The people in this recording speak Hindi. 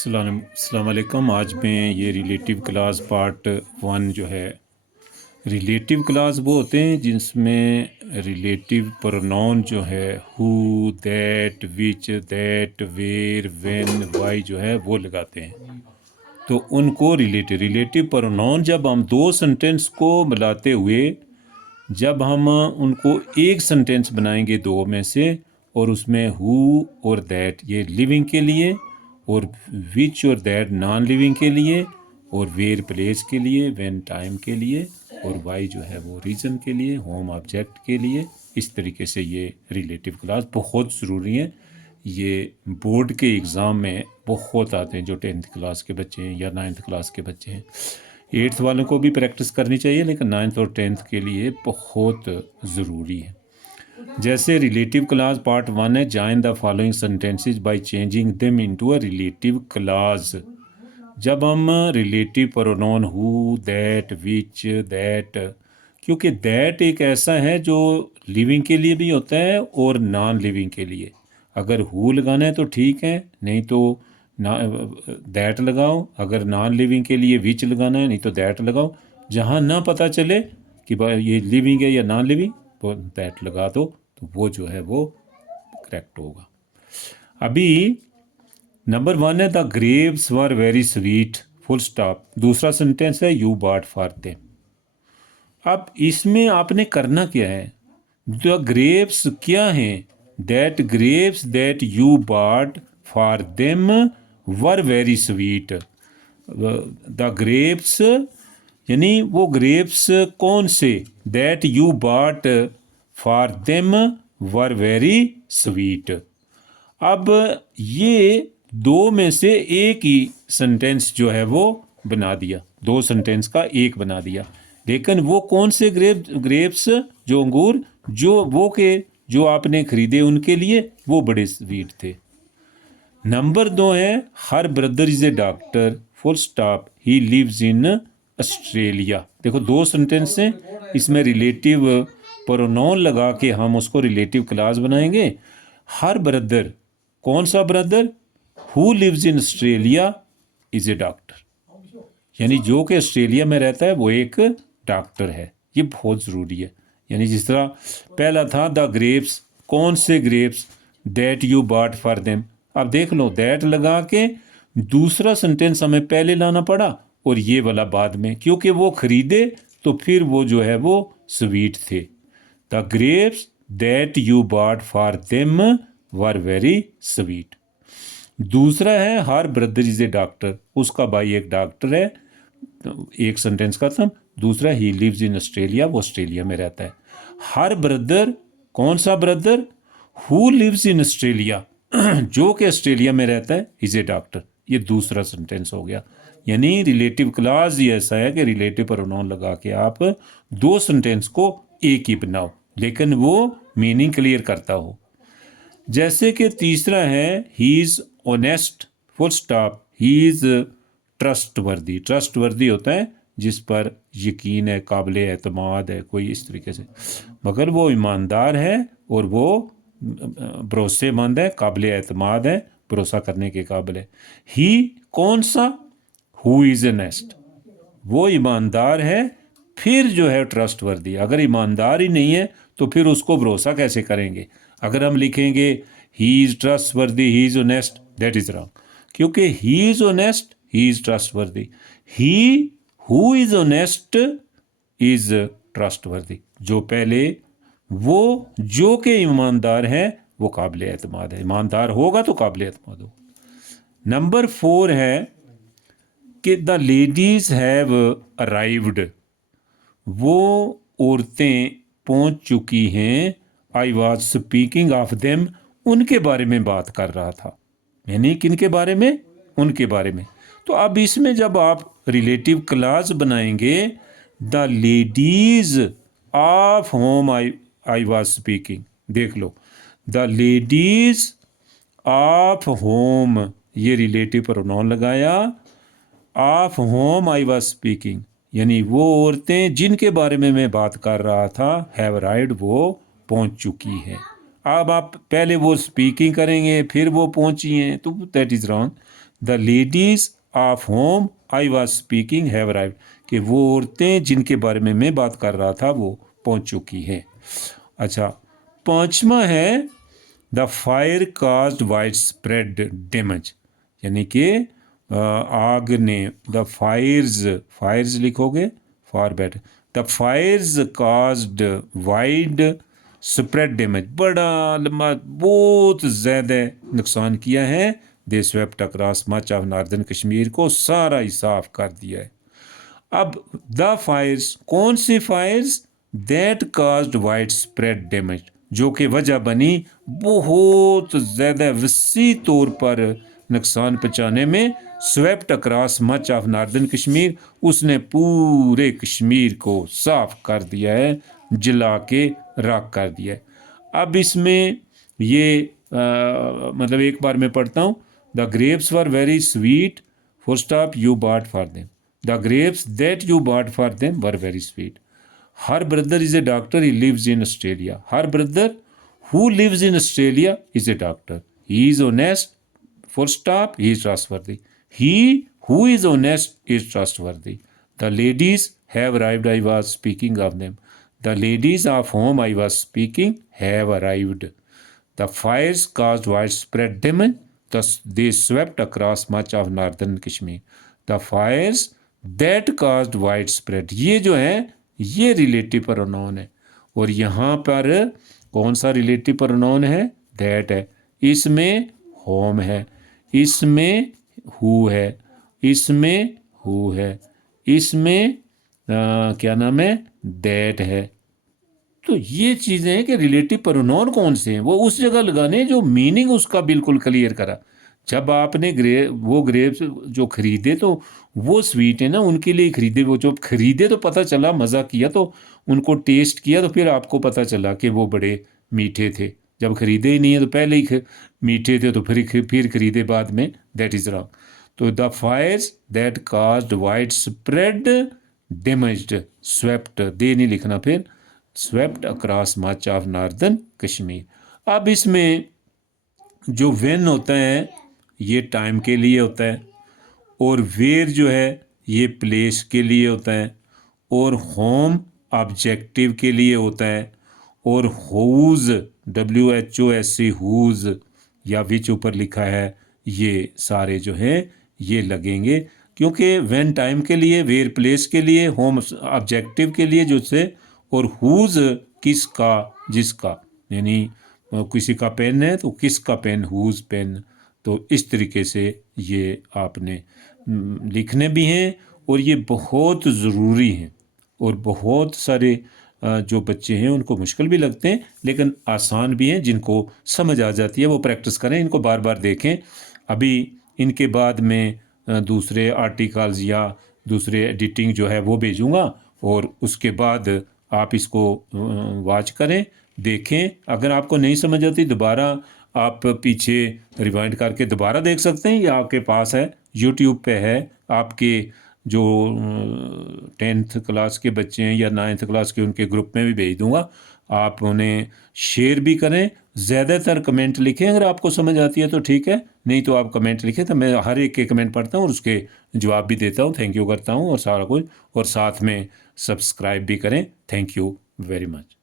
अस्सलाम वालेकुम। आज मैं ये रिलेटिव क्लास पार्ट 1 जो है, रिलेटिव क्लास वो होते हैं जिसमें रिलेटिव प्रोनाउन जो है who, that, which, that, where, when, why जो है वो लगाते हैं। तो उनको रिलेटिव प्रोनाउन जब हम दो सेंटेंस को मिलाते हुए जब हम उनको एक सेंटेंस बनाएंगे दो में से, और उसमें हु और दैट ये लिविंग के लिए, और विच और दैट नॉन लिविंग के लिए, और वेयर प्लेस के लिए, व्हेन टाइम के लिए, और वाई जो है वो रीज़न के लिए, होम ऑब्जेक्ट के लिए। इस तरीके से ये रिलेटिव क्लास बहुत ज़रूरी है। ये बोर्ड के एग्ज़ाम में बहुत आते हैं, जो 10th क्लास के बच्चे हैं या 9th क्लास के बच्चे हैं। 8th वालों को भी प्रैक्टिस करनी चाहिए, लेकिन 9th और 10th के लिए बहुत ज़रूरी है। जैसे रिलेटिव क्लास पार्ट 1 है, join the following sentences by changing them into a relative class. जब हम relative pronoun who, that, which, that, क्योंकि दैट एक ऐसा है जो लिविंग के लिए भी होता है और नॉन लिविंग के लिए। अगर हु लगाना है तो ठीक है, नहीं तो ना दैट लगाओ। अगर नॉन लिविंग के लिए विच लगाना है, नहीं तो दैट लगाओ। जहाँ ना पता चले कि भाई ये लिविंग है या नॉन लिविंग, तो दैट लगा दो, तो वो जो है वो करेक्ट होगा। अभी नंबर 1 है, the grapes were very sweet, full stop. दूसरा सेंटेंस है यू बॉट फॉर देम। अब इसमें आपने करना क्या है? द ग्रेप्स क्या हैं? That grapes that you bought for them were very sweet. The grapes यानी वो ग्रेप्स कौन से? That you bought for them were very sweet. अब ये दो में से एक ही सेंटेंस जो है वो बना दिया, दो सेंटेंस का एक बना दिया। लेकिन वो कौन से ग्रेप्स, जो अंगूर जो आपने खरीदे उनके लिए वो बड़े स्वीट थे। नंबर 2 है, her brother is a doctor, full stop, he lives in Australia. देखो दो सेंटेंस हैं, इसमें रिलेटिव प्रोनाउन लगा के हम उसको रिलेटिव क्लास बनाएंगे। हर ब्रदर, कौन सा brother? Who lives in Australia is a doctor, यानी जो कि ऑस्ट्रेलिया में रहता है वो एक डॉक्टर है। ये बहुत ज़रूरी है। यानी जिस तरह पहला था द ग्रेप्स, कौन से grapes? That you bought for them. अब देख लो, दैट लगा के दूसरा सेंटेंस हमें पहले लाना पड़ा और ये वाला बाद में, क्योंकि वो खरीदे तो फिर वो जो है वो स्वीट थे। The grapes that you bought for them were very sweet. दूसरा है her brother is a doctor, उसका भाई एक डॉक्टर है। एक सेंटेंस खत्म। दूसरा ही लिव्स इन ऑस्ट्रेलिया, वो ऑस्ट्रेलिया में रहता है। हर ब्रदर, कौन सा brother? Who lives in Australia, जो कि ऑस्ट्रेलिया में रहता है, इज ए डॉक्टर। ये दूसरा सेंटेंस हो गया। यानी रिलेटिव क्लास ही ऐसा है कि रिलेटिव प्रोनाउन लगा के आप दो सेंटेंस को एक ही बनाओ, लेकिन वो मीनिंग क्लियर करता हो। जैसे कि तीसरा है, ही is honest, full stop, he is trustworthy. Trustworthy होता है जिस पर यकीन है, काबिल एतमाद है, कोई इस तरीके से। मगर वो ईमानदार है और वो भरोसेमंद है, काबिल एतमाद है, भरोसा करने के काबिल है। ही कौन सा? हु इज ऑनेस्ट, वो ईमानदार है, फिर जो है ट्रस्टवर्दी। अगर ईमानदार ही नहीं है तो फिर उसको भरोसा कैसे करेंगे? अगर हम लिखेंगे he is trustworthy, he is honest, that is wrong, क्योंकि he is honest, he is trustworthy. He who is honest is trustworthy. जो पहले, वो जो के ईमानदार है वो काबिल एतमाद है। ईमानदार होगा तो काबिल एतमाद हो। नंबर 4 है कि द लेडीज हैव अराइव्ड, वो औरतें पहुंच चुकी हैं। I was speaking of them, उनके बारे में बात कर रहा था। यानी किनके बारे में? उनके बारे में। तो अब इसमें जब आप रिलेटिव क्लास बनाएंगे, the ladies of home I was speaking, देख लो, द लेडीज ऑफ होम, ये रिलेटिव प्रोनाउन लगाया। Of home I was speaking, यानी वो औरतें जिनके बारे में मैं बात कर रहा था, हैव अराइव्ड, वो पहुंच चुकी हैं। अब आप पहले वो स्पीकिंग करेंगे फिर वो पहुंची हैं, तो that is wrong. The ladies of home I was speaking have arrived, कि वो औरतें जिनके बारे में मैं बात कर रहा था वो पहुंच चुकी हैं। अच्छा, पांचवा है the fire caused wide spread damage, यानी कि आग ने, द फायर्स लिखोगे for better, the fires caused wide spread damage, बड़ा लंबा बहुत ज़्यादा नुकसान किया है। They swept across much of northern Kashmir, को सारा ही साफ कर दिया है। अब द फायर्स, कौन से fires, that caused wide spread damage, जो कि वजह बनी बहुत ज़्यादा वसी तौर पर नुकसान पहुँचाने में, swept across much of northern Kashmir, उसने पूरे कश्मीर को साफ कर दिया है, जला के राख कर दिया है। अब इसमें ये मतलब एक बार मैं पढ़ता हूँ। The grapes were very sweet, full stop, you bought for them, the grapes that you bought for them were very sweet. Her brother is a doctor, he lives in Australia. Her brother who lives in Australia is a doctor. He is honest, full stop, he is trustworthy. He who is honest is trustworthy. The ladies have arrived, I was speaking of them. The ladies of whom I was speaking have arrived. The fires caused widespread damage, thus they swept across much of northern Kashmir. The fires that caused widespread, ये जो है ये रिलेटिव प्रोनाउन है, और यहाँ पर कौन सा रिलेटिव प्रोनाउन है, दैट है, इसमें होम है, इसमें हु है, इसमें हु है, इसमें क्या नाम है, दैट है। तो ये चीज़ें हैं कि रिलेटिव प्रोनाउन कौन से हैं वो उस जगह लगाने जो मीनिंग उसका बिल्कुल क्लियर करा। जब आपने वो ग्रेप्स जो खरीदे तो वो स्वीट है ना, उनके लिए खरीदे, वो जो खरीदे तो पता चला, मज़ा किया तो उनको टेस्ट किया तो फिर आपको पता चला कि वो बड़े मीठे थे। जब खरीदे ही नहीं है तो पहले ही मीठे थे तो फिर खरीदे बाद में, दैट इज़ रॉन्ग। तो the fires that caused wide spread damaged swept, दे नहीं लिखना, फिर swept across much of northern Kashmir. अब इसमें जो वेन होता है ये टाइम के लिए होता है, और वेयर जो है ये प्लेस के लिए होता है, और होम ऑब्जेक्टिव के लिए होता है, और हुज WHOSE हुज या विच ऊपर लिखा है, ये सारे जो हैं ये लगेंगे, क्योंकि वेन टाइम के लिए, वेयर प्लेस के लिए, होम ऑब्जेक्टिव के लिए जो से, और हुज किसका, जिसका, यानी किसी का पेन है तो किसका पेन, हुज पेन। तो इस तरीके से ये आपने लिखने भी हैं, और ये बहुत ज़रूरी हैं, और बहुत सारे जो बच्चे हैं उनको मुश्किल भी लगते हैं लेकिन आसान भी हैं, जिनको समझ आ जाती है वो प्रैक्टिस करें, इनको बार बार देखें। अभी इनके बाद में दूसरे आर्टिकल्स या दूसरे एडिटिंग जो है वो भेजूँगा, और उसके बाद आप इसको वॉच करें, देखें। अगर आपको नहीं समझ आती दोबारा आप पीछे रिवाइंड करके दोबारा देख सकते हैं, या आपके पास है यूट्यूब पे है, आपके जो 10th क्लास के बच्चे हैं या 9th क्लास के, उनके ग्रुप में भी भेज दूंगा, आप उन्हें शेयर भी करें। ज़्यादातर कमेंट लिखें, अगर आपको समझ आती है तो ठीक है, नहीं तो आप कमेंट लिखें, तो मैं हर एक के कमेंट पढ़ता हूँ और उसके जवाब भी देता हूँ, थैंक यू करता हूँ और सारा कुछ, और साथ में सब्सक्राइब भी करें। Thank you very much.